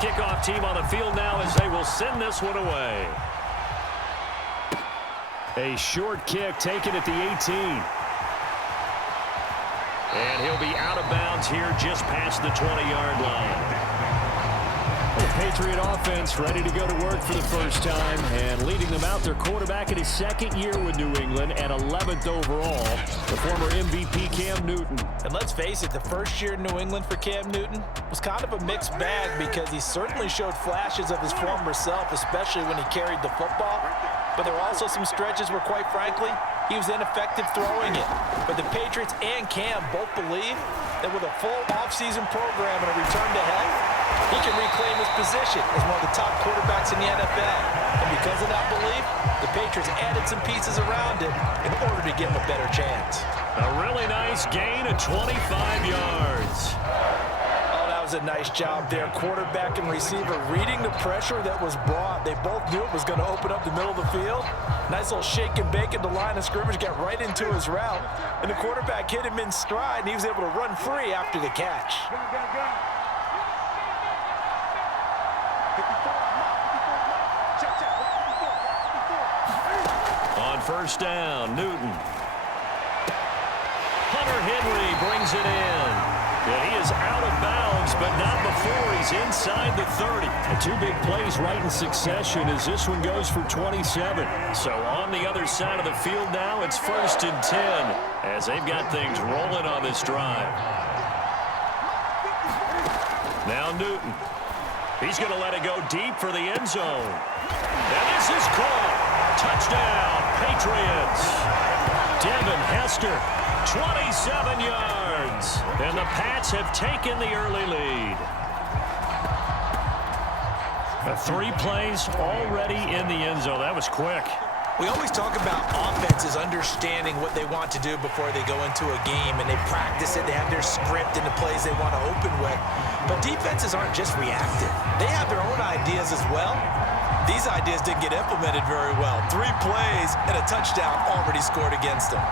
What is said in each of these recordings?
kickoff team on the field now as they will send this one away. A short kick taken at the 18. And he'll be out of bounds here just past the 20-yard line. The Patriot offense ready to go to work for the first time, and leading them out, their quarterback in his second year with New England at 11th overall, the former MVP Cam Newton. And let's face it, the first year in New England for Cam Newton was kind of a mixed bag because he certainly showed flashes of his former self, especially when he carried the football. But there were also some stretches where, quite frankly, he was ineffective throwing it. But the Patriots and Cam both believe that with a full offseason program and a return to health, he can reclaim his position as one of the top quarterbacks in the NFL. And because of that belief, the Patriots added some pieces around him in order to give him a better chance. A really nice gain of 25 yards. Oh, that was a nice job there. Quarterback and receiver reading the pressure that was brought. They both knew it was going to open up the middle of the field. Nice little shake and bake at the line of scrimmage, got right into his route. And the quarterback hit him in stride, and he was able to run free after the catch. On first down, Newton. Hunter Henry brings it in. And he is out of bounds, but not before he's inside the 30. And two big plays right in succession as this one goes for 27. So on the other side of the field now, it's 1st and 10 as they've got things rolling on this drive. Now Newton. He's going to let it go deep for the end zone. And this is caught. Touchdown, Patriots. Devin Hester, 27 yards. And the Pats have taken the early lead. 3 plays already in the end zone. That was quick. We always talk about offenses understanding what they want to do before they go into a game, and they practice it. They have their script and the plays they want to open with. But defenses aren't just reactive. They have their own ideas as well. These ideas didn't get implemented very well. 3 plays and a touchdown already scored against them.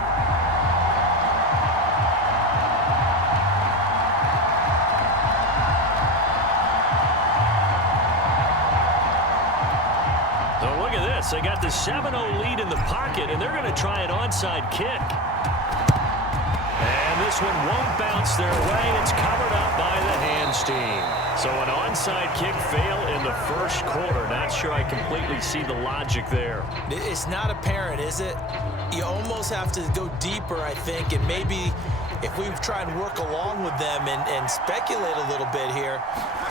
They got the 7-0 lead in the pocket, and they're going to try an onside kick. And this one won't bounce their way. It's covered up by the hands team. So an onside kick fail in the first quarter. Not sure I completely see the logic there. It's not apparent, is it? You almost have to go deeper, I think, and maybe if we try and work along with them and speculate a little bit here,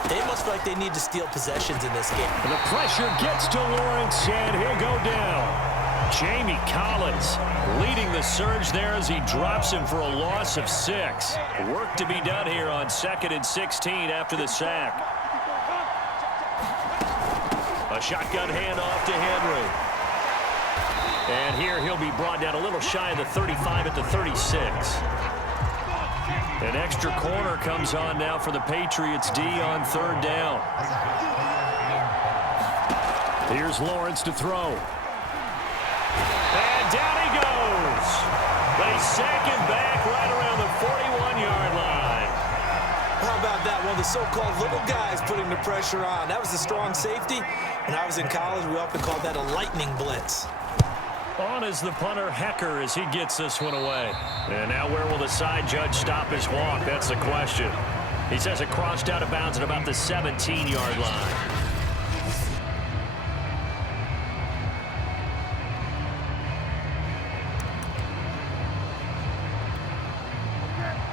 they must feel like they need to steal possessions in this game. And the pressure gets to Lawrence, and he'll go down. Jamie Collins leading the surge there as he drops him for a loss of 6. Work to be done here on 2nd and 16 after the sack. A shotgun handoff to Henry. And here he'll be brought down a little shy of the 35 at the 36. An extra corner comes on now for the Patriots D on 3rd down. Here's Lawrence to throw. And down he goes. They sack him back right around the 41-yard line. How about that? One of the so-called little guys putting the pressure on. That was the strong safety. When I was in college, we often called that a lightning blitz. On is the punter, Hecker, as he gets this one away. And now where will the side judge stop his walk? That's the question. He says it crossed out of bounds at about the 17-yard line.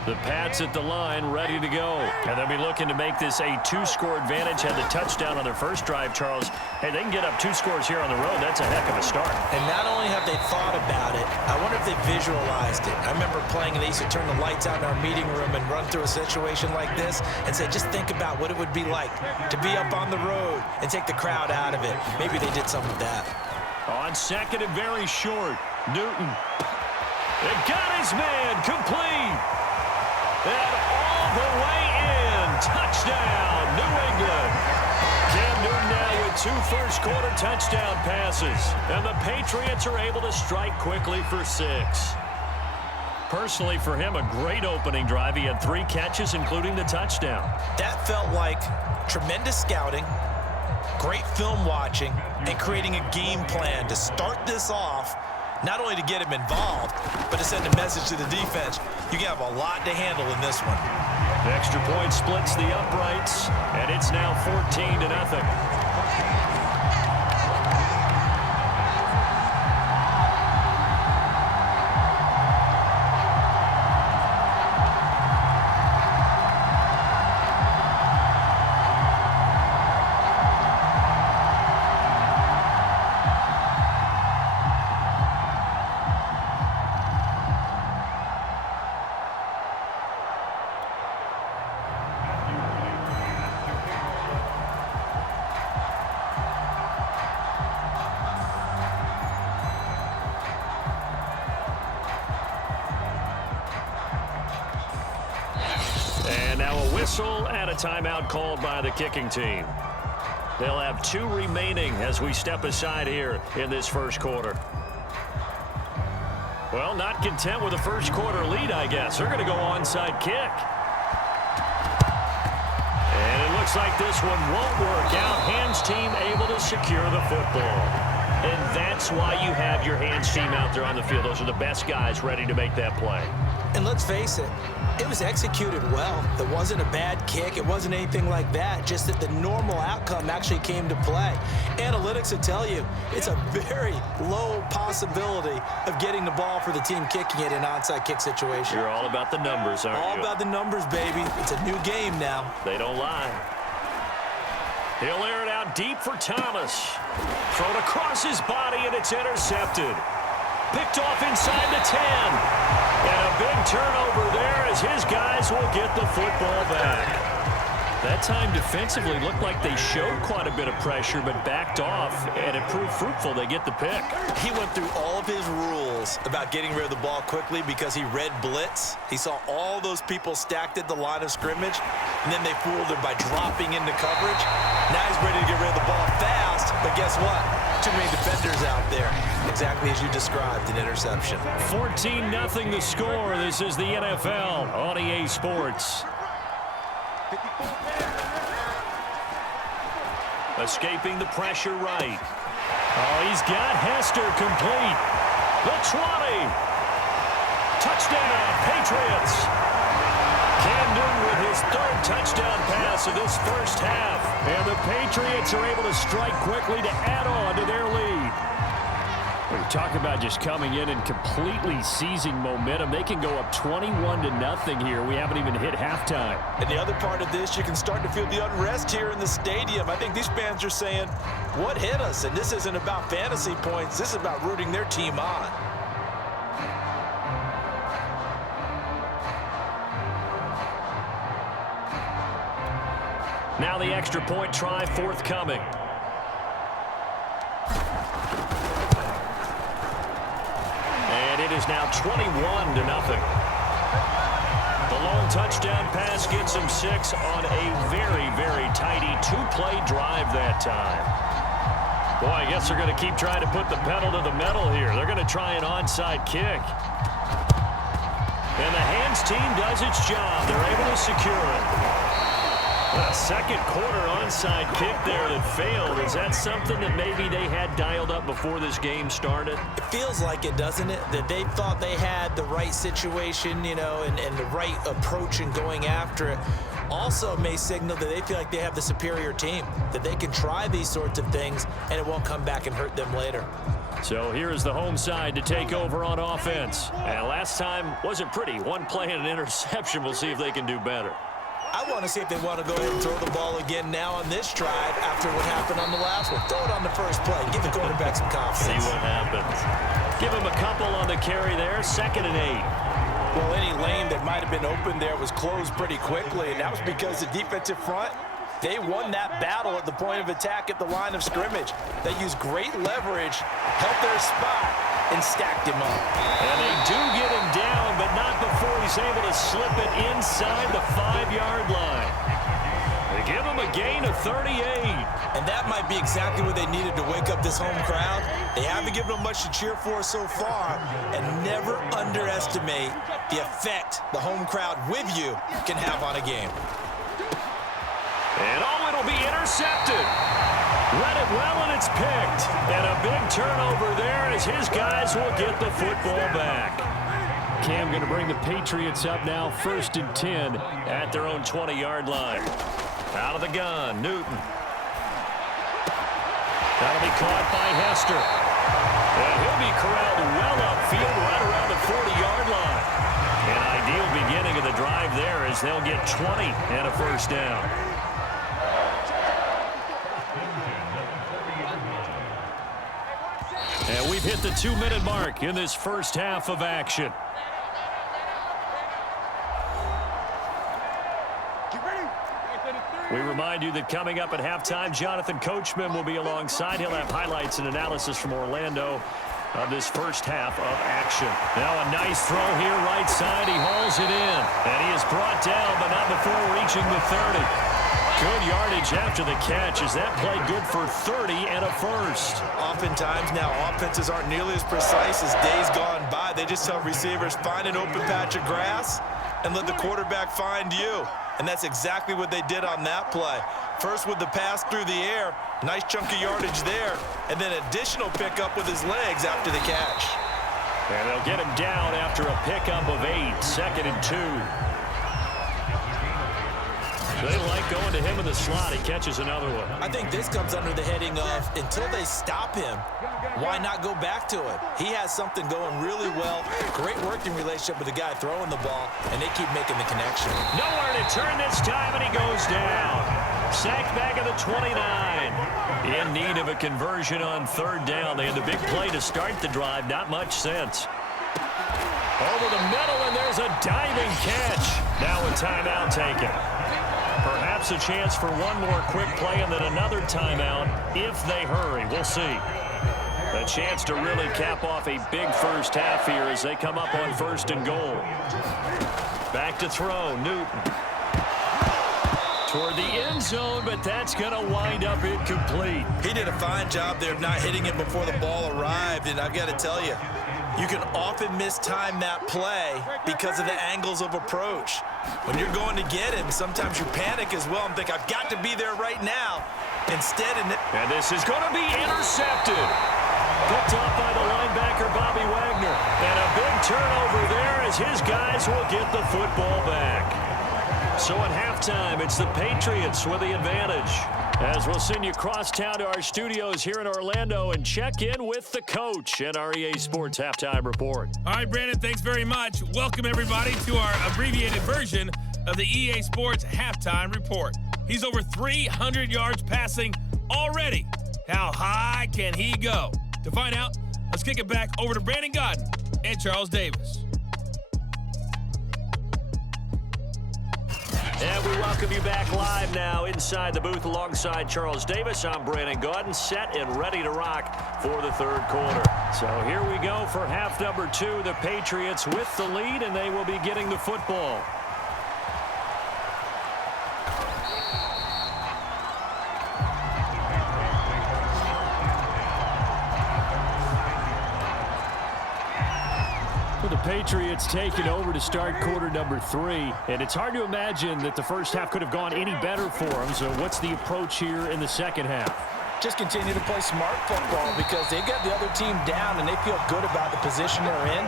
The Pats at the line, ready to go. And they'll be looking to make this a 2-score advantage. Had the touchdown on their first drive, Charles. Hey, they can get up 2 scores here on the road. That's a heck of a start. And not only have they thought about it, I wonder if they visualized it. I remember playing, and they used to turn the lights out in our meeting room and run through a situation like this and say, just think about what it would be like to be up on the road and take the crowd out of it. Maybe they did something with that. On 2nd and very short, Newton. They got his man, complete. And all the way in. Touchdown, New England. Cam Newton now with 2 first-quarter touchdown passes. And the Patriots are able to strike quickly for 6. Personally, for him, a great opening drive. He had 3 catches, including the touchdown. That felt like tremendous scouting, great film watching, and creating a game plan to start this off, not only to get him involved, but to send a message to the defense. You can have a lot to handle in this one. The extra point splits the uprights, and it's now 14-0. Now a whistle and a timeout called by the kicking team. They'll have 2 remaining as we step aside here in this first quarter. Well, not content with a first quarter lead, I guess. They're going to go onside kick. And it looks like this one won't work out. Hands team able to secure the football. And that's why you have your hands team out there on the field. Those are the best guys ready to make that play. And let's face it, it was executed well. It wasn't a bad kick. It wasn't anything like that. Just that the normal outcome actually came to play. Analytics will tell you it's a very low possibility of getting the ball for the team kicking it in an onside kick situation. You're all about the numbers, aren't you? All about the numbers, baby. It's a new game now. They don't lie. He'll air it out deep for Thomas. Thrown across his body, and it's intercepted. Picked off inside the 10. And a big turnover there as his guys will get the football back. That time defensively looked like they showed quite a bit of pressure but backed off, and it proved fruitful. They get the pick. He went through all of his rules about getting rid of the ball quickly because he read blitz. He saw all those people stacked at the line of scrimmage, and then they fooled him by dropping into coverage. Now he's ready to get rid of the ball fast, but guess what? Too many defenders out there. Exactly as you described, an interception. 14-0 the score. This is the NFL on EA Sports. Escaping the pressure right. Oh, he's got Hester complete. The 20. Touchdown, Patriots. Cam Newton with his 3rd touchdown pass of this first half. And the Patriots are able to strike quickly to add on to their lead. We talk about just coming in and completely seizing momentum. They can go up 21-0 here. We haven't even hit halftime. And the other part of this, you can start to feel the unrest here in the stadium. I think these fans are saying, what hit us? And this isn't about fantasy points. This is about rooting their team on. Now the extra point try forthcoming. And it is now 21-0. The long touchdown pass gets him 6 on a very, very tidy 2-play drive that time. Boy, I guess they're going to keep trying to put the pedal to the metal here. They're going to try an onside kick. And the hands team does its job. They're able to secure it. A second quarter onside kick there that failed. Is that something that maybe they had dialed up before this game started? It feels like it, doesn't it? That they thought they had the right situation, you know, and the right approach in going after it. Also may signal that they feel like they have the superior team, that they can try these sorts of things and it won't come back and hurt them later. So here is the home side to take over on offense. And last time wasn't pretty. 1 play and an interception. We'll see if they can do better. I want to see if they want to go ahead and throw the ball again now on this drive after what happened on the last one. Throw it on the first play. Give the quarterback some confidence. See what happens. Give him a couple on the carry there. 2nd and 8. Well, any lane that might have been open there was closed pretty quickly, and that was because the defensive front, they won that battle at the point of attack at the line of scrimmage. They used great leverage, held their spot, and stacked him up. And they do get him down, but not before he's able to slip it inside the 5-yard line. They give him a gain of 38. And that might be exactly what they needed to wake up this home crowd. They haven't given them much to cheer for so far, and never underestimate the effect the home crowd with you can have on a game. And it'll be intercepted. Read it well, and it's picked. And a big turnover there as his guys will get the football back. Cam going to bring the Patriots up now, 1st and 10 at their own 20-yard line. Out of the gun, Newton. That'll be caught by Hester. And he'll be corralled well upfield right around the 40-yard line. An ideal beginning of the drive there as they'll get 20 and a first down. And we've hit the 2-minute mark in this first half of action. We remind you that coming up at halftime, Jonathan Coachman will be alongside. He'll have highlights and analysis from Orlando of this first half of action. Now a nice throw here right side. He hauls it in. And he is brought down, but not before reaching the 30. Good yardage after the catch as that play good for 30 and a first. Oftentimes now offenses aren't nearly as precise as days gone by. They just tell receivers, find an open patch of grass and let the quarterback find you. And that's exactly what they did on that play. First with the pass through the air, nice chunk of yardage there, and then additional pickup with his legs after the catch. And they'll get him down after a pickup of 8, 2nd and 2. They like going to him in the slot. He catches another one. I think this comes under the heading of until they stop him, why not go back to it? He has something going really well. Great working relationship with the guy throwing the ball, and they keep making the connection. Nowhere to turn this time, and he goes down. Sacked back at the 29. In need of a conversion on 3rd down. They had the big play to start the drive. Not much sense. Over the middle, and there's a diving catch. Now a timeout taken. Perhaps a chance for one more quick play and then another timeout if they hurry. We'll see. A chance to really cap off a big first half here as they come up on 1st and goal. Back to throw, Newton. Toward the end zone, but that's going to wind up incomplete. He did a fine job there of not hitting it before the ball arrived, and I've got to tell you, you can often mistime that play because of the angles of approach. When you're going to get him, sometimes you panic as well and think, I've got to be there right now. Instead, and this is going to be intercepted. Picked off by the linebacker, Bobby Wagner. And a big turnover there as his guys will get the football back. So at halftime, it's the Patriots with the advantage. As we'll send you across town to our studios here in Orlando and check in with the coach at our EA Sports Halftime Report. All right, Brandon, thanks very much. Welcome, everybody, to our abbreviated version of the EA Sports Halftime Report. He's over 300 yards passing already. How high can he go? To find out, let's kick it back over to Brandon Gaudin and Charles Davis. And we welcome you back live now inside the booth alongside Charles Davis. I'm Brandon Gaudin, set and ready to rock for the 3rd quarter. So here we go for half number 2. The Patriots with the lead, and they will be getting the football. The Patriots taking over to start quarter number 3. And it's hard to imagine that the first half could have gone any better for them. So what's the approach here in the second half? Just continue to play smart football because they got the other team down and they feel good about the position they're in.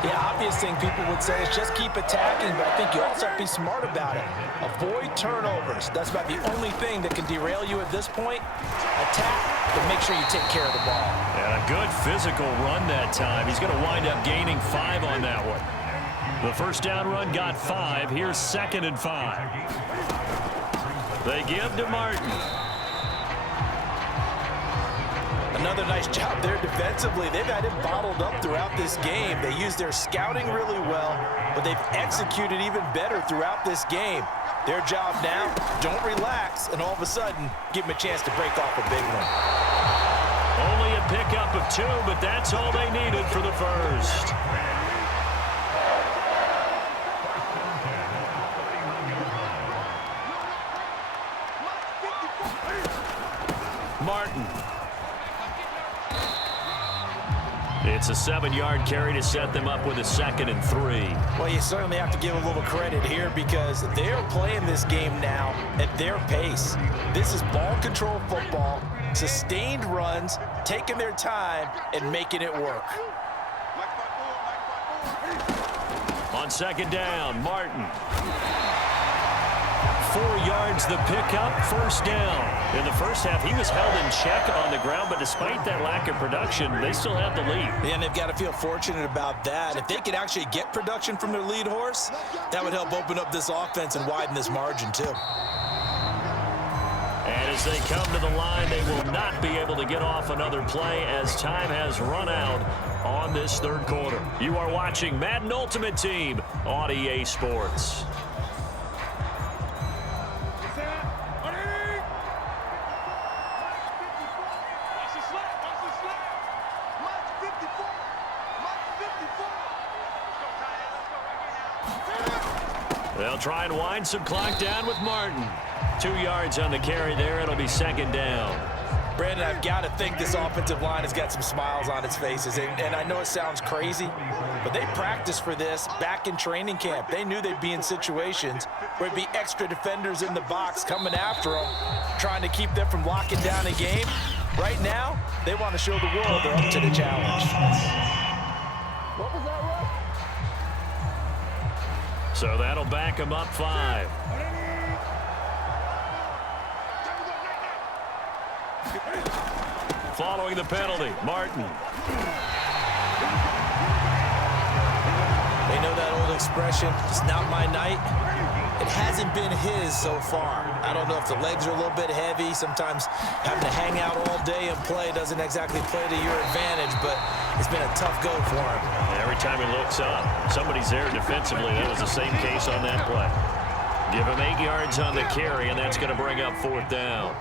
The obvious thing people would say is just keep attacking, but I think you also have to be smart about it. Avoid turnovers. That's about the only thing that can derail you at this point. Attack, but make sure you take care of the ball. And a good physical run that time. He's going to wind up gaining 5 on that one. The first down run got 5. Here's 2nd and 5. They give to Martin. Another nice job there defensively. They've had him bottled up throughout this game. They used their scouting really well, but they've executed even better throughout this game. Their job now, don't relax, and all of a sudden, give them a chance to break off a big one. Only a pickup of 2, but that's all they needed for the first. It's a 7-yard carry to set them up with a 2nd and 3. Well, you certainly have to give a little credit here because they're playing this game now at their pace. This is ball control football, sustained runs, taking their time, and making it work. On 2nd down, Martin. 4 yards the pickup, 1st down. In the first half, he was held in check on the ground, but despite that lack of production, they still have the lead. And they've got to feel fortunate about that. If they could actually get production from their lead horse, that would help open up this offense and widen this margin too. And as they come to the line, they will not be able to get off another play as time has run out on this 3rd quarter. You are watching Madden Ultimate Team on EA Sports. They'll try and wind some clock down with Martin. 2 yards on the carry there. It'll be 2nd down. Brandon, I've got to think this offensive line has got some smiles on its faces. And I know it sounds crazy, but they practiced for this back in training camp. They knew they'd be in situations where it'd be extra defenders in the box coming after them, trying to keep them from locking down a game. Right now, they want to show the world they're up to the challenge. What was that, Russ? So that'll back them up 5. Following the penalty, Martin. They know that old expression, it's not my night. It hasn't been his so far. I don't know if the legs are a little bit heavy. Sometimes having to hang out all day and play doesn't exactly play to your advantage, but it's been a tough go for him. Every time he looks up, somebody's there defensively. That was the same case on that play. Give him 8 yards on the carry, and that's going to bring up 4th down.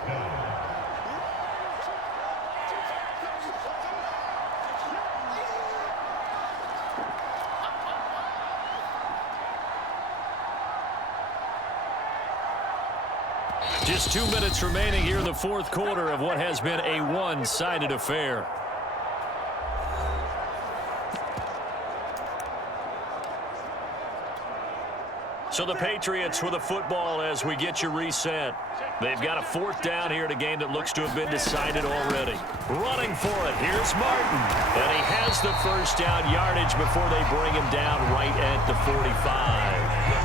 Just 2 minutes remaining here in the 4th quarter of what has been a one-sided affair. So the Patriots with the football as we get you reset. They've got a 4th down here in a game that looks to have been decided already. Running for it, here's Martin. And he has the 1st down yardage before they bring him down right at the 45.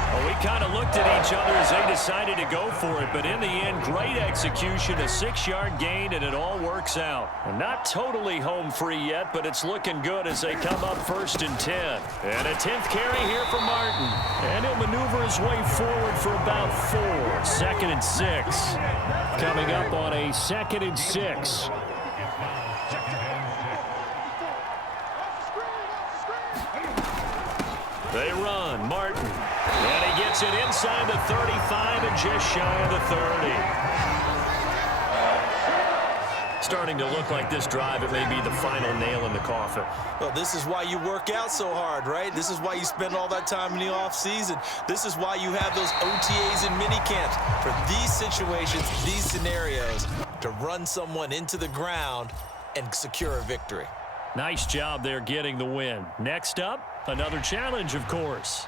Well, we kind of looked at each other as they decided to go for it, but in the end, great execution, a 6-yard gain, and it all works out. And not totally home free yet, but it's looking good as they come up 1st and 10. And a 10th carry here for Martin. And he'll maneuver his way forward for about 4. 2nd and 6. Coming up on a 2nd and 6. They run, Martin. And he gets it inside the 35 and just shy of the 30. Starting to look like this drive, it may be the final nail in the coffin. Well, this is why you work out so hard, right? This is why you spend all that time in the offseason. This is why you have those OTAs and mini camps for these situations, these scenarios, to run someone into the ground and secure a victory. Nice job there getting the win. Next up, another challenge, of course.